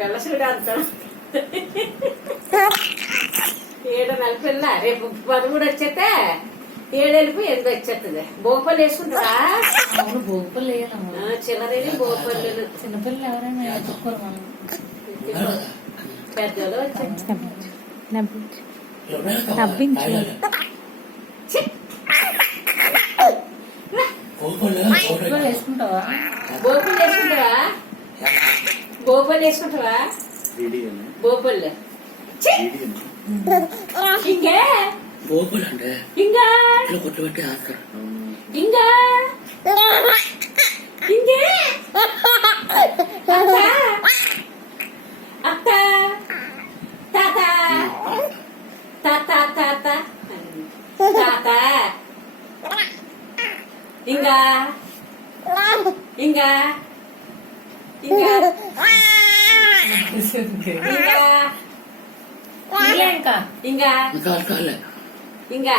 పిల్ల చూడ అంటాడు. 7 నెలల పిల్ల. రేపు 13 వచ్చేస్తే 7 వెళ్ళిపో 8 వచ్చేస్తుంది. భోగపల్లి వేసుకుంటారా? అవును, భోగపల్లి వేయాలమ్మా. చిల్లరేది భోగపల్లి. చిన్నపిల్లలు ఎవరైనా ఎత్తుకోరు మనం. పెద్దలు వచ్చారు. వేసుకుంటావా? భోగపల్లి వేసుకుంటావా? భోగపల్లి వేసుకుంటావా? భోగపల్లి ఇంకే పోపులంటే ఇంకా కొట్టు పెట్టి ఆస్తారు. ఇంకా ఇంకే అత్త తాత తాత తాత తాత ఇంకా ఇంకా ఇంకా ఇంకా ఇంకా ఇంకా ఇంకా ఇంకా